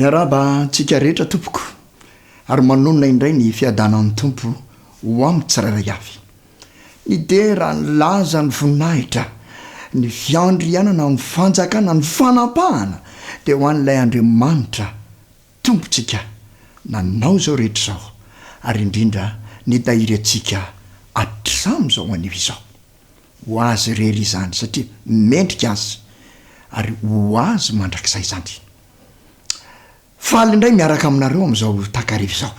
miaraba tsika rehetra tompoko ary manonona indray ny fiadanan'ny tompo ho amin'ny tsirairay avy ny de raha ny laza ny voninahitra ny fiandrianana ny fanjakana ny fanampahana dia ho an'ilay Andriamanitra tompontsika nanao zao rehetra zao ary indrindra ny tahiry atsika atram'izao anio izao ho azy rery izany satria mendrika azy ary ho azy mandrakizay zany. Faly indray miaraka aminareo amin'izao takarivo izao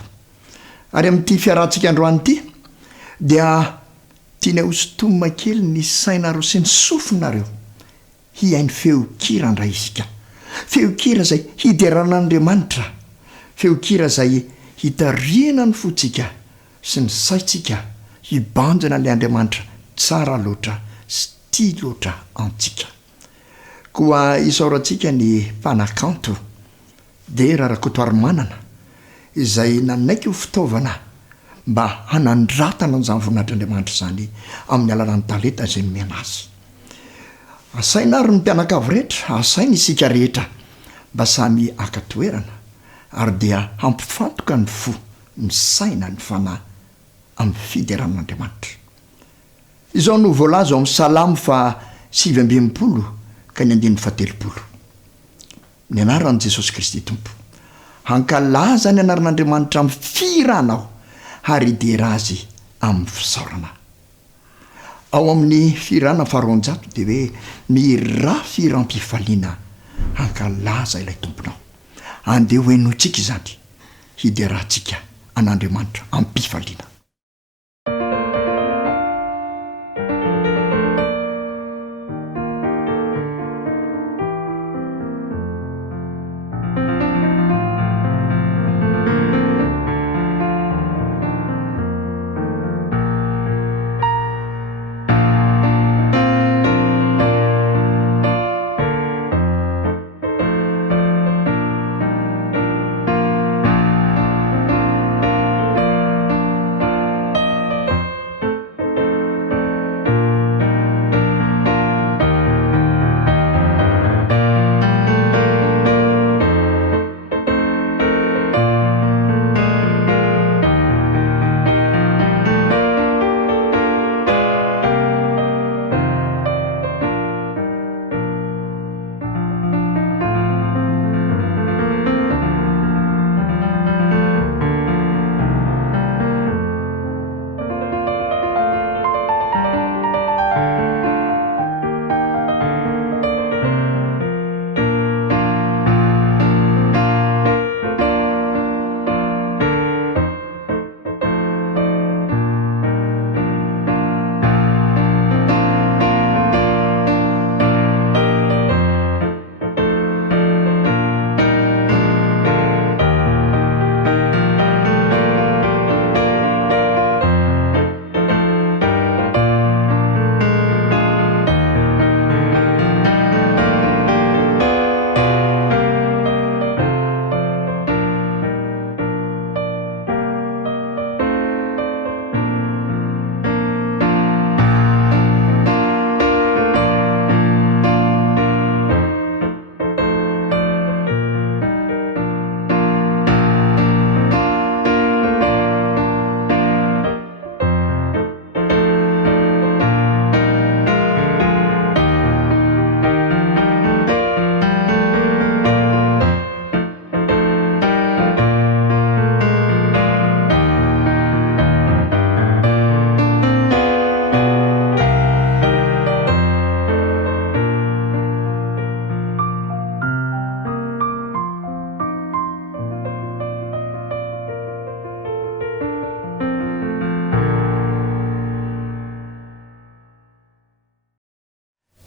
ary amin'ity fiarahantsika androany ity dia tiana hosintomina kely ny sainareo sy ny sofinareo hiainy feokira indray isika, feokira izay hideran'Andriamanitra, feokira izay hitarihana ny fotsika sy ny saitsika hibanjana ilay Andriamanitra tsara loatra sy tia loatra antsika. Koa isaorantsika ny mpanakanto dia raha-rakotoary manana izay nanaiky ho fitaovana mba hanandratana an'izany voninahitran'Andriamanitra izany amin'ny alalan'ny talenta izay nomena azy. Asaina ary ny mpianakavy rehetra, asaina isika rehetra mba samy aka-toerana ary dia hampifantoka ny fo, ny saina, ny fanahy amin'ny fideran'Andriamanitra. Izao no voalaza ao amin'ny Salamo 7:20 ka ny 1:30. Ny anaran'i Jesosy Kristy Tompo, hankalaza ny anaran'Andriamanitra amin'ny firanao ary hidera azy amin'ny fisaorana. Ao amin'ny firana 100 dia hoe miraha firam-pifaliana hankalaza ilay tomponao. Andeha hoenotsika izany hiderahantsika an'Andriamanitra amin'ny mpifaliana.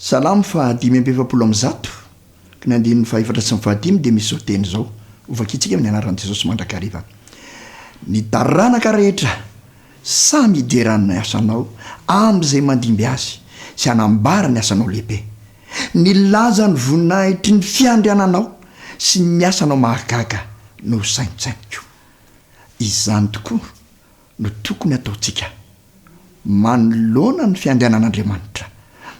Salamo 5:20 ka ny 4:15 dia misy teny zao ovakitsika amin'ny anaran'i Jesosy mandrakariva. Ny taranaka rehetra samy hideran'ny asanao amin'izay mandimby azy sy hanambara ny asanao lehibe. Ny laza ny voninahitry ny fiandriananao sy ny asanao mahagaga no saintsainiko. Izany tokoa no tokony ataontsika manoloana ny fiandrianan'Andriamanitra,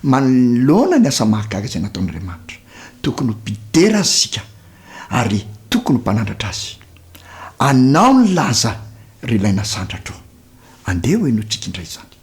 manoloana ny asa mahagaga izay nataon'Andriamanitra. Tokony ho mpidera sika ary tokony mpanandratra azy anao ny laza ry ilaina sandratro andeha hoe no tsikindray izany.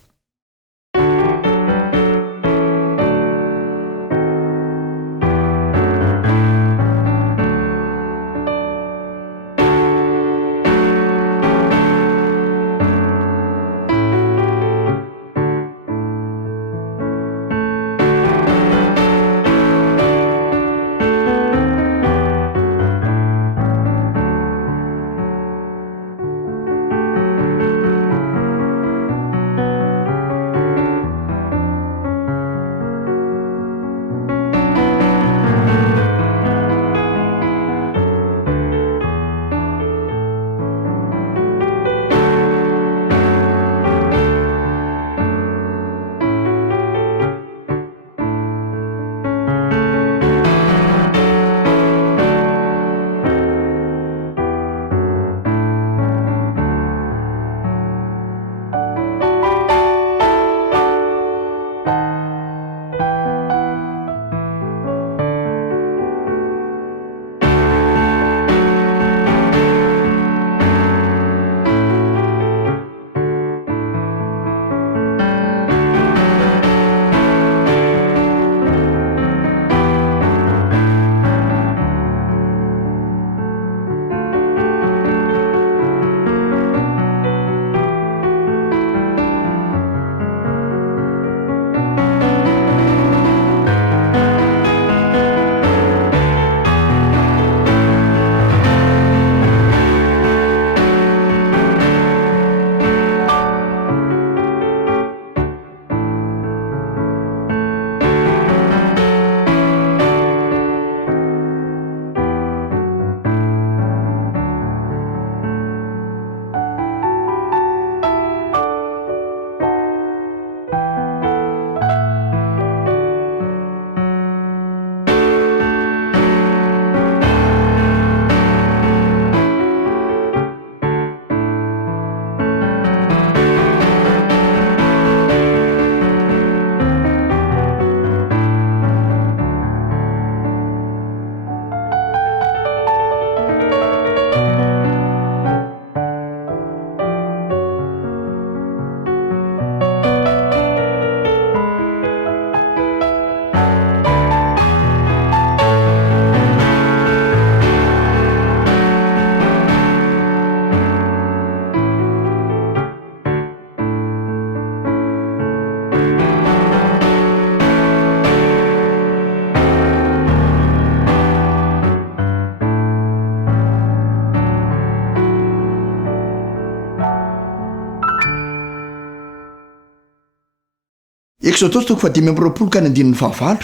Exodus 5:20 ka ny 9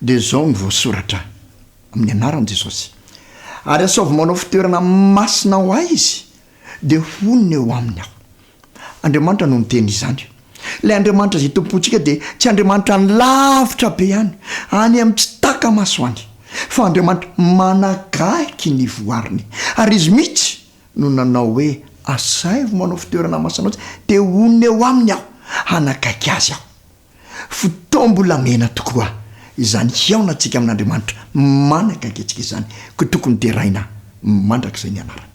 dia zao ny voasoratra amin'ny anaran'i Jesosy. Ary asaovy manao fitoerana masina ho ahy izy dia honiny eo aminy aho. Andriamanitra no miteny izany. Ilay Andriamanitra zay tompontsika dia tsy Andriamanitra ny lavitra be ihany, any amin'ny tsy taka-maso any, fa Andriamanitra manakaiky ny voariny. Ary izy mihitsy no nanao hoe asaivy manao fitoerana masina dia honiny eo aminy aho, hanakaiky azy aho. Fotoam-bolamena tokoa izany hiaonantsika amin'Andriamanitra manakaiky antsika izany, ko tokony teraina mandrakizay ny anarany.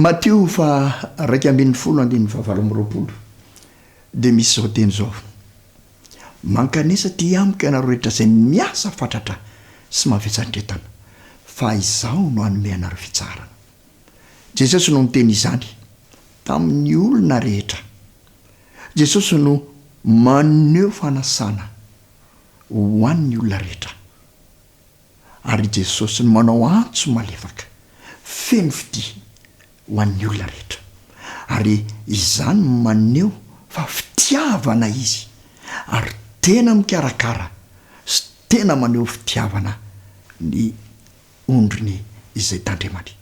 Matio fa 2:20 dia misy zao teny zao: mankanesa ty amiko ianareo rehetra izay miasa fatratra sy mahavetsandretana, fa izaho no hanome anareo fitsarana. Jesosy no niteny izany tamin'ny olona rehetra. Jesosy no maneho fanasana ho an'ny olona rehetra, ary Jesosy no manao antso malefaka feno fitia ho an'ny olona rehetra, ary izany maneho fa fitiavana izy, ary tena mikarakara sy tena maneho fitiavana ny ondriny izay tandremany.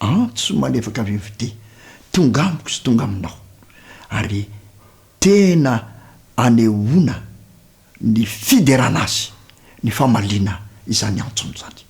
Antso malefaka avy fitia tonga amiko sy tonga aminao, ary tena anehoana ny fiderana azy, ny famaliana izany antsony zany.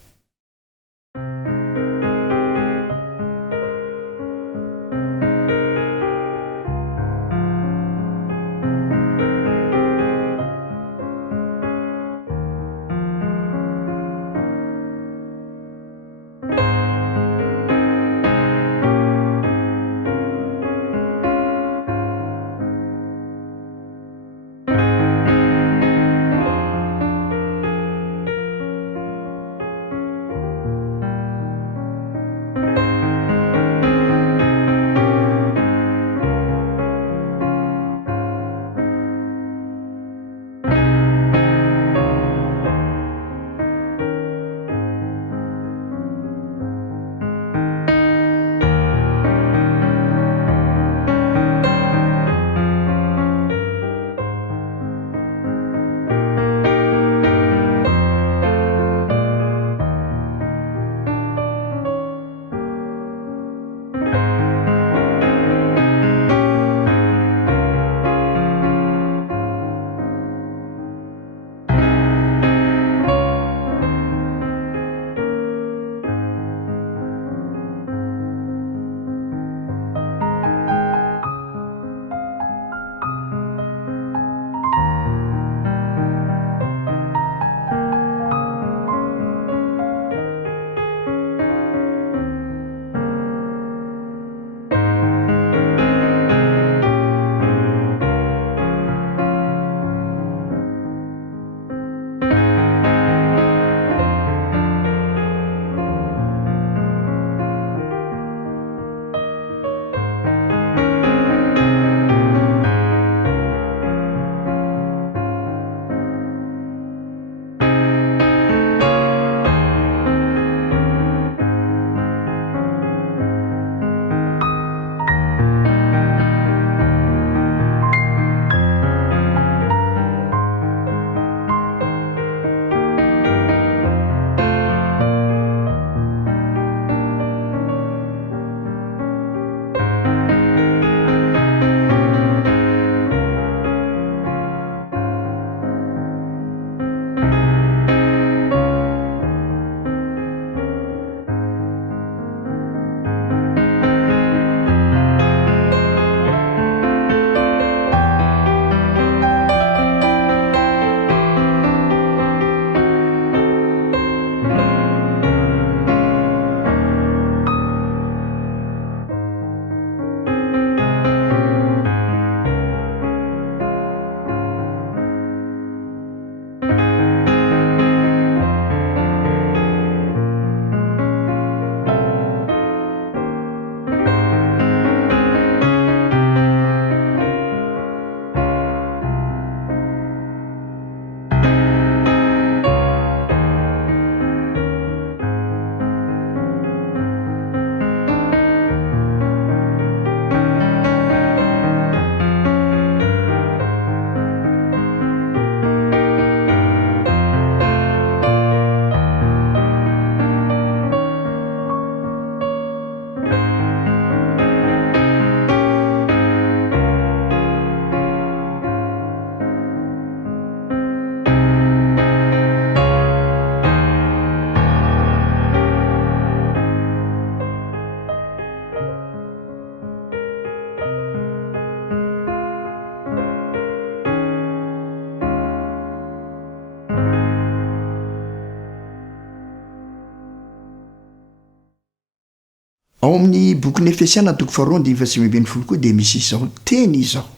ao amin'ny bokyny efesiana toko faharoa dia efasimy folo koa dia misy izao teny izao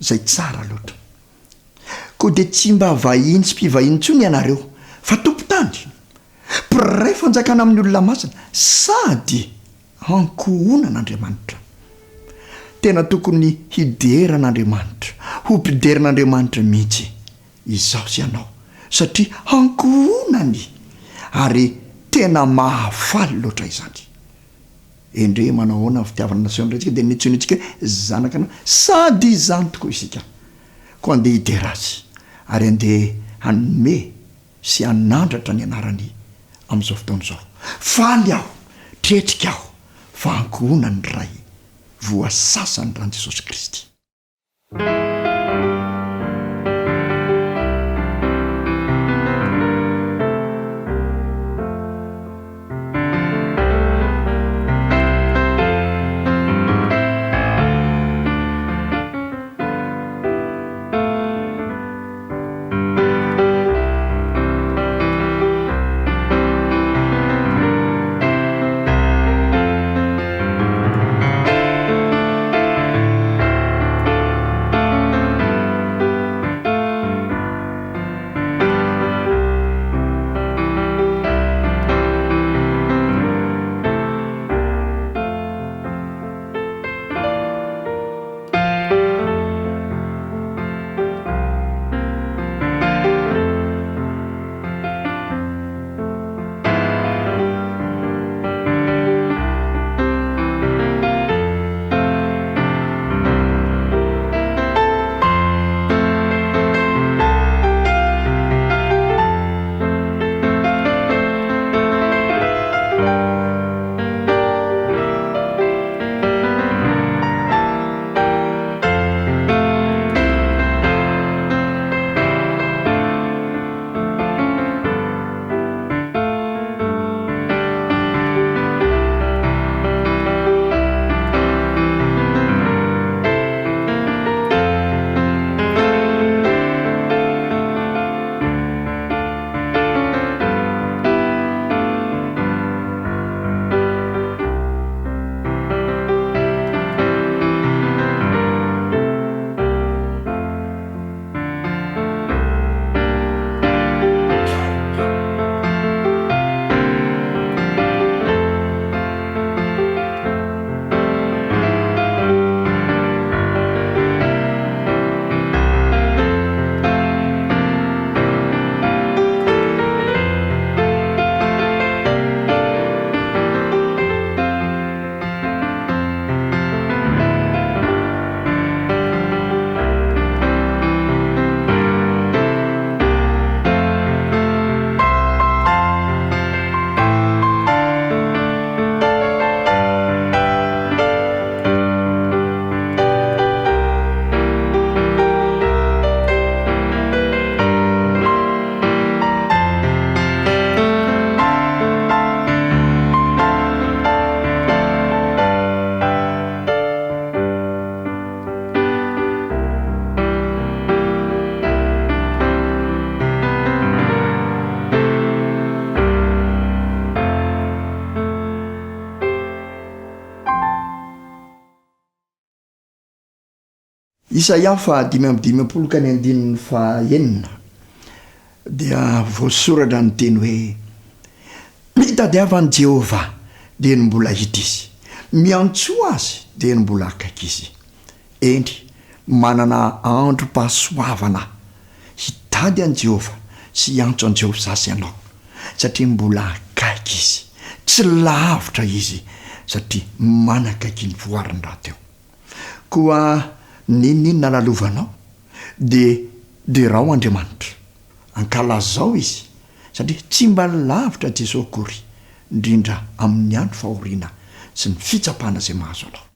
zay tsara loatra koa dia tsy mba vahiny sy mpivahiny ntsony ianareo fa tompotany mpiray fanjakana amin'ny olona masina sady hankohonan'andriamanitra tena tokony hideran'andriamanitra ho mpiderin'andriamanitra mihitsy izao sy ianao satria hankohonany ary tena mahafaly loatra izany endre manao hoana fitiavana nasiondratsika dia nitsonitsika zanaka anao sady izany tokoa isika koa andeha hidera azy ary andeha hanome sy hanandratra ny anarany amin'izao fotoana izao faly aho tretrika aho fa hankohonany ray voasasany ran Jesosy Kristy. Isaia fa 5:5 ka ny 9 dia voasoratra ny teny hoe mitadiavany Jehovah dia ny mbola hita izy, miantsoa azy dia ny mbola akaiky izy. Eny manana androm-pahasoavana hitady an Jehovah sy hiantso an Jehovah zasy ianao satria mbola akaiky izy, tsy lavitra izy satria manakaiky ny voariny raha teo. Koa ninona lalovanao dia rao Andriamanitra ankalazao izy satria tsy mba lavitra Jesosy akory indrindra amin'ny andro fahoriana sy ny fitsapana izay mahazo anao.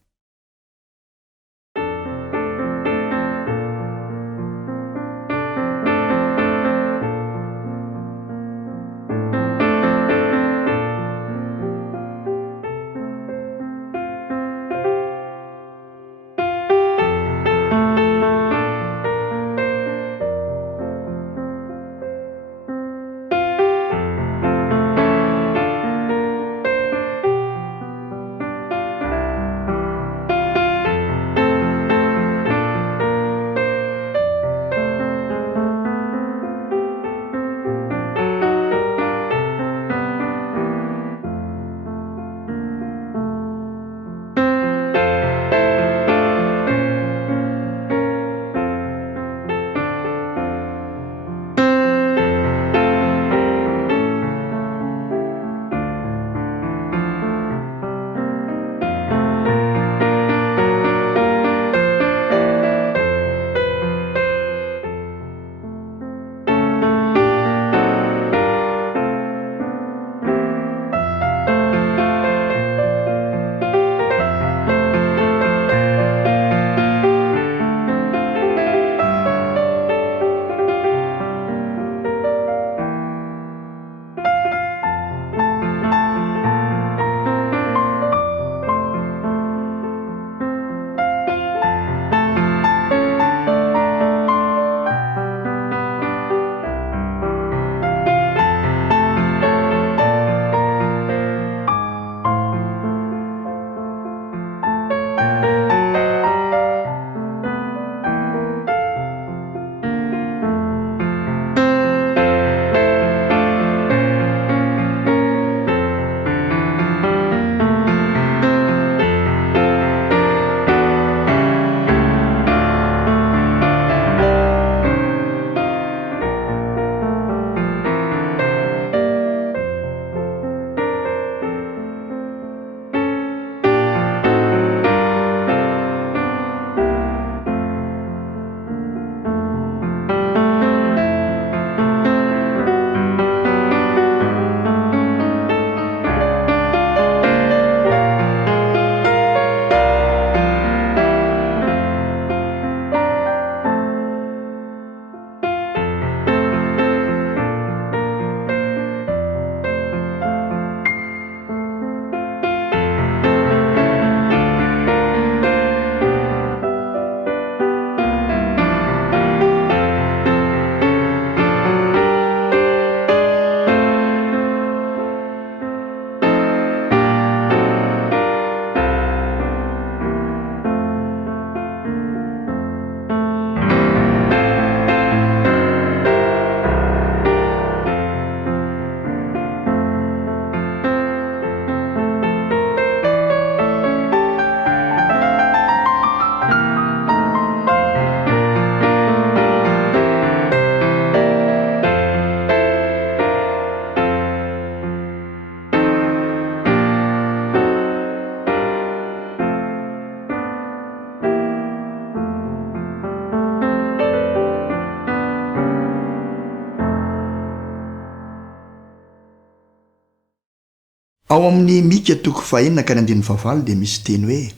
ao amin'ny mika toko fahenina ka ny andiny favalo dia misy teny hoe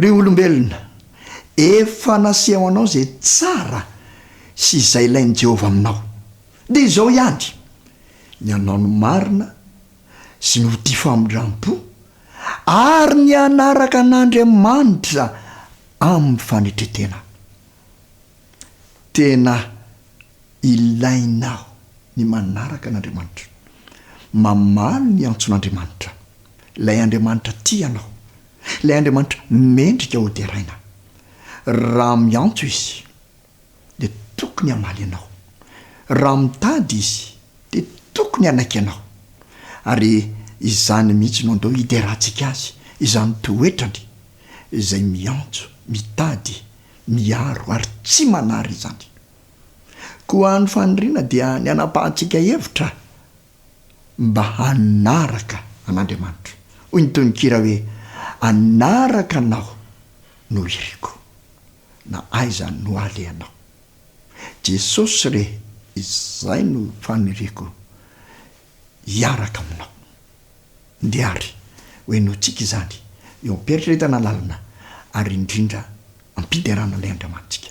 ry olombelona efa naseho anao zay tsara sy izay ilain'i Jehovah aminao dia izao ihany ny anao no marina sy ny ho tia famondram-po ary ny anaraka an'Andriamanitra amin'ny fanetretena. Tena ilainao ny manaraka an'Andriamanitra, mamaly ny antson'Andriamanitra, ilay Andriamanitra tianao, ilay Andriamanitra mendrika ho teraina. Raha miantso izy dia tokony hamaly ianao, raha mitady izy dia tokony hanaiky ianao, ary izany mihitsy no andao hiderahantsika azy, izany toetrany izay miantso, mitady, miaro ary tsy manary izany. Koa ny faniriana dia ny anapahantsika hevitra mba hanaraka an'Andriamanitra. Hoy ny tononkira hoe anaraka anao no iriko, na aiza no alehanao. Jesosy re izay no faniriko hiaraka aminao. Ndiary hoe no tsika izany eo ampieritrretana lalina ary indrindra ampiderana ilay Andriamanitsika.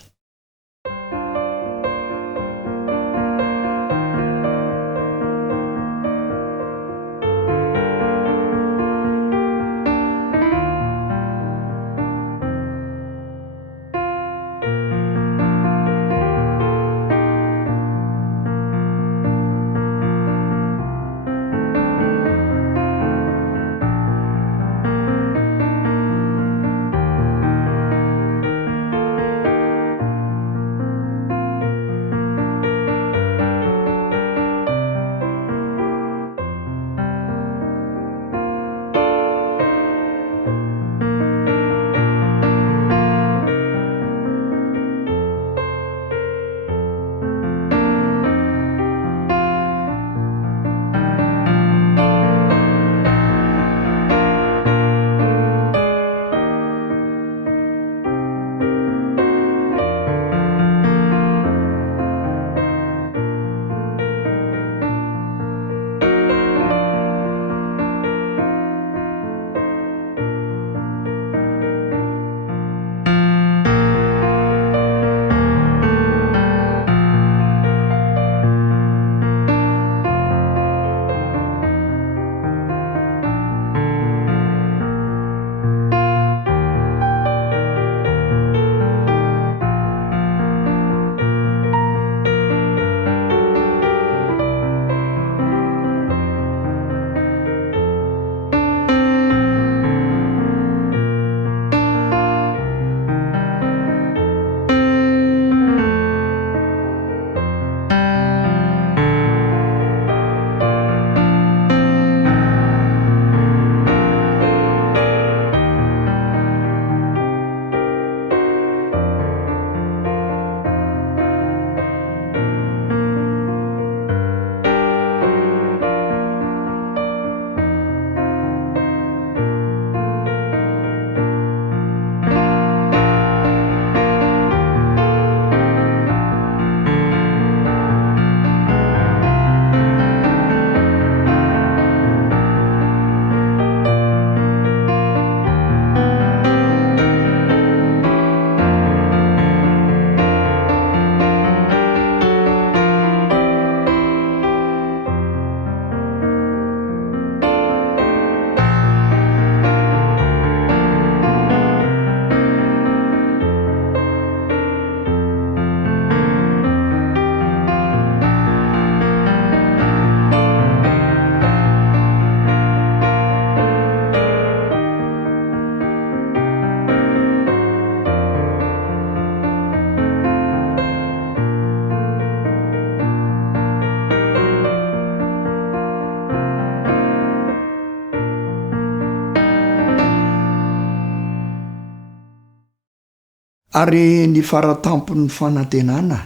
Ary ny faratampon'ny fanantenana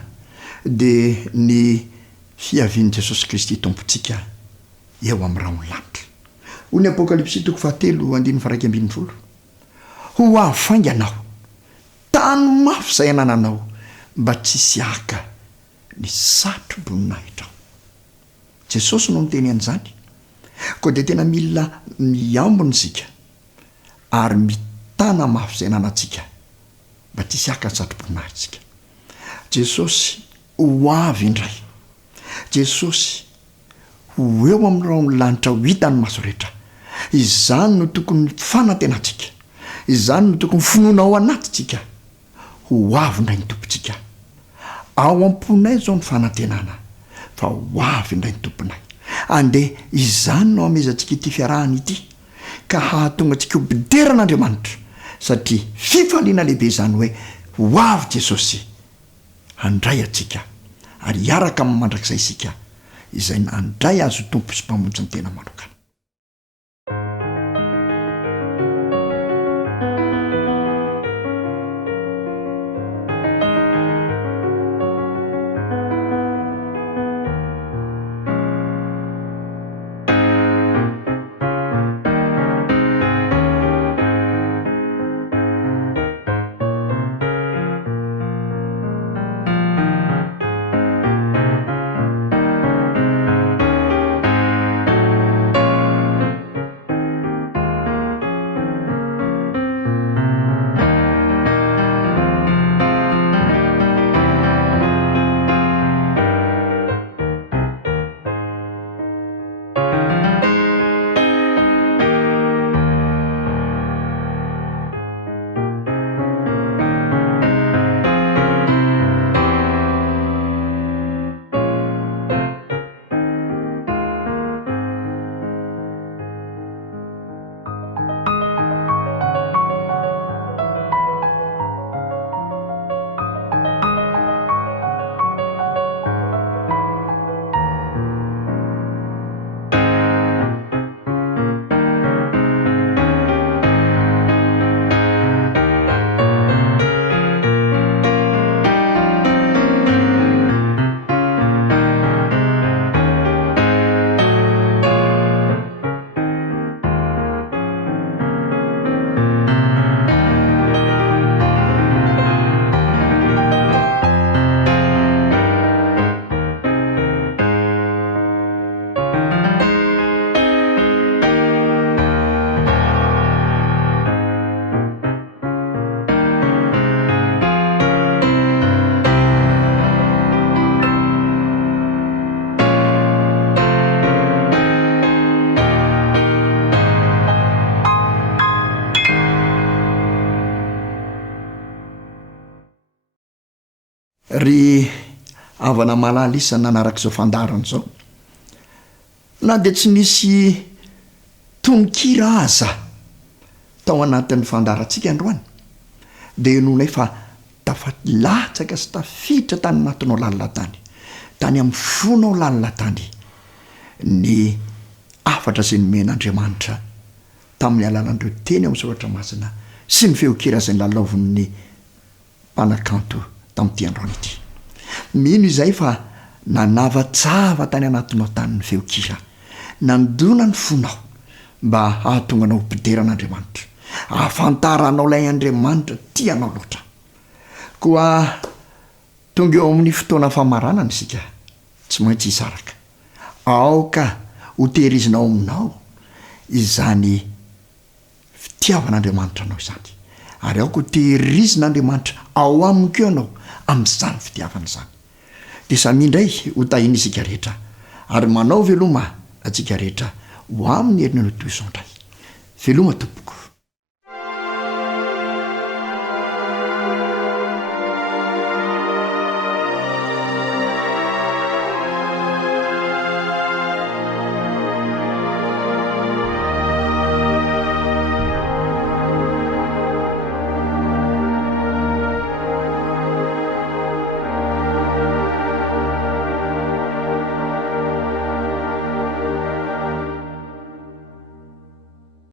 dia ny fiavian'i Jesosy Kristy tompontsika eo amin'ny raha lanitra. Hoy ny Apokalipsy 3:1-20. Ho avainga anao, tany mafy izay anananao mba tsy hisy aka ny satroboninahitrao. Jesosy no miteny an'izany koa dia tena mila miambony sika ary mitana mafy zay nanantsika mba ty sy aka satrom-poninahitsika. Jesosy ho avy indray. Jesosy ho eo amin'irao ny lanitra ho hitany maso rehetra. Izany no tokony fanantenantsika, izany no tokony finoana ao anatintsika. Ho avy indray ny tompontsika. Ao am-ponay zao ny fanantenana, fa ho avy indray ny tomponay. Andeha izany no amezantsika ity fiarahana ity, ka hahatonga antsika ho bideran'Andriamanitra, satria fifaliana lehibe izany hoe ho avy Jesosy handray atsika ary hiaraka amin'ny mandrakizay isika izay nandray azo tompo sy mpamonjy ny tena manokana. Ry avana malala isany nanarak'izao fandarana zao, na dia tsy nisy tononkira aza tao anatin'ny fandarantsika androany, dia nonay fa tafalatsaka sy tafiditra tany anatinao lalina tany, tany amin'ny fonao lalina tany ny afatra izay nomen'Andriamanitra tamin'ny alalan'ireo teny amin'ny soratra masina sy ny feokira izay nylalaovin'ny mpanakanto tamin'ity androany ity. Mino izay fa nanavatsava tany anatinao tany ny feokira, nandona ny fonao mba hahatonga anao mpideran'Andriamanitra, ahafantaranao ilay Andriamanitra tianao loatra. Koa tonga eo amin'ny fotoana famaranana isika, tsy maintsy hisaraka. Aoka ho tehirizinao aminao izany fitiavan'Andriamanitra anao izany, ary aoka ho tehirizin'Andriamanitra ao aminy keo ianao amin'izany fitiavana izany. Dia samy indray ho tahina isika rehetra, ary manao veloma atsika rehetra ho amin'ny herinana toy izao indray. Veloma tompoko.